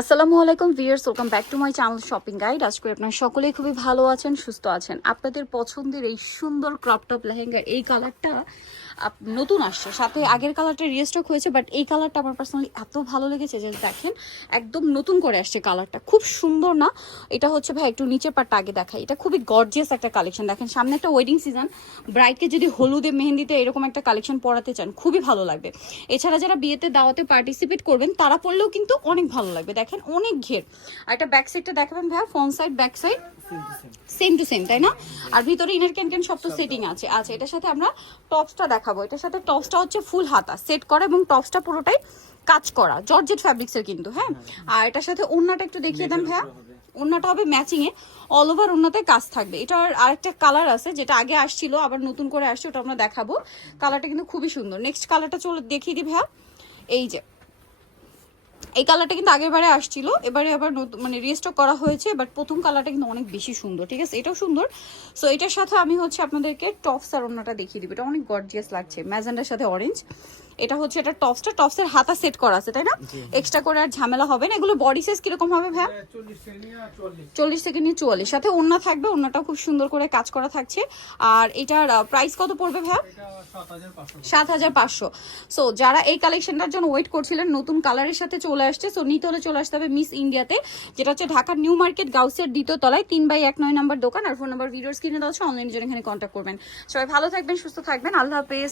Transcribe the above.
আসসালামু আলাইকুম viewers welcome back to my channel shopping guide. আজকে আপনারা সকলেই খুবই ভালো আছেন, সুস্থ আছেন। আপনাদের পছন্দের এই সুন্দর ক্রপ টপ লেহেঙ্গা এই কালারটা নতুন আসছে। সাথে আগের কালারটা রিস্টক হয়েছে বাট এই কালারটা আমার পার্সোনালি এত ভালো লেগেছে যে দেখেন একদম নতুন করে আসছে কালারটা খুব সুন্দর না? এটা হচ্ছে ভাই একটু নিচের পাটটা আগে দেখাই। এটা খুবই গর্জিয়াস একটা কালেকশন দেখেন সামনে একটা ওয়েডিং সিজন ব্রাইডকে যদি হলুদে মেহেন্দিতে এরকম একটা কালেকশন পরাতে চান খুবই ভালো লাগবে। এছাড়া যারা বিয়েতে দাওয়াতে পার্টিসিপেট করবেন তারা পড়লেও কিন্তু অনেক ভালো লাগবে। দেখেন অনেক ঘের। আর একটা ব্যাক সাইডটা দেখাবেন ভাইয়া front side back side same to same তাই না? আর ভিতরে ইনার ক্যান ক্যান সব তো সেটিং আছে। আচ্ছা এটার সাথে আমরা টপসটা দেখাবো। এটার সাথে টপসটা হচ্ছে ফুল হাতা সেট করা এবং টপসটা পুরোটাই কাজ করা জর্জেট ফ্যাব্রিক্সের কিন্তু হ্যাঁ? আর এটার সাথে ওড়নাটা একটু দেখিয়ে দেন ভাইয়া। ওড়নাটা হবে ম্যাচিং এ অল ওভার ওড়নাতে কাজ থাকবে। এটার আরেকটা কালার আছে যেটা আগে আসছিল আবার নতুন করে আসছে ওটা আমরা দেখাবো। কালারটা কিন্তু খুবই সুন্দর। নেক্সট কালারটা চলো দেখিয়ে দিই ভাইয়া। এই যে এই কালারটা কিন্তু আগের বারে আসছিল, এবারে আবার নতুন মানে রিস্টক করা হয়েছে বাট প্রথম কালারটা কিন্তু অনেক বেশি সুন্দর, ঠিক আছে? এটাও সুন্দর। সো এটার সাথে আমি হচ্ছে আপনাদেরকে আর অন্যটা দেখিয়ে দিব। এটা অনেক গর্জিয়াস লাগছে, ম্যাজেন্ডার সাথে অরেঞ্জ এটা হচ্ছে এটা টপসটা টপসের হাতা সেট করা আছে তাই না? এক্সট্রা করে আর ঝামেলা হবে না। এগুলো বডি সাইজ কীরকম হবে ভাইয়া? চল্লিশ থেকে নিয়ে চুয়াল্লিশ। সাথে ওন্না থাকবে ওন্নাটাও খুব সুন্দর করে কাজ করা থাকছে। আর এটার প্রাইস কত পড়বে ভাইয়া? সাত হাজার পাঁচশো। সো যারা এই কালেকশনটার জন্য ওয়েট করছিলেন নতুন কালারের সাথে চলে আসছে সো নিতে হলে চলে আসতে হবে মিস ইন্ডিয়াতে যেটা হচ্ছে ঢাকার নিউ মার্কেট গাউসের দ্বিতীয় তলায় তিন বাই এক নয় নাম্বার দোকান। আর ফোন নাম্বার ভিডিওস কিনে দেওয়া হচ্ছে অনলাইনের জন্য এখানে কন্ট্যাক্ট করবেন। সবাই ভালো থাকবেন সুস্থ থাকবেন। আল্লাহ হাফেজ।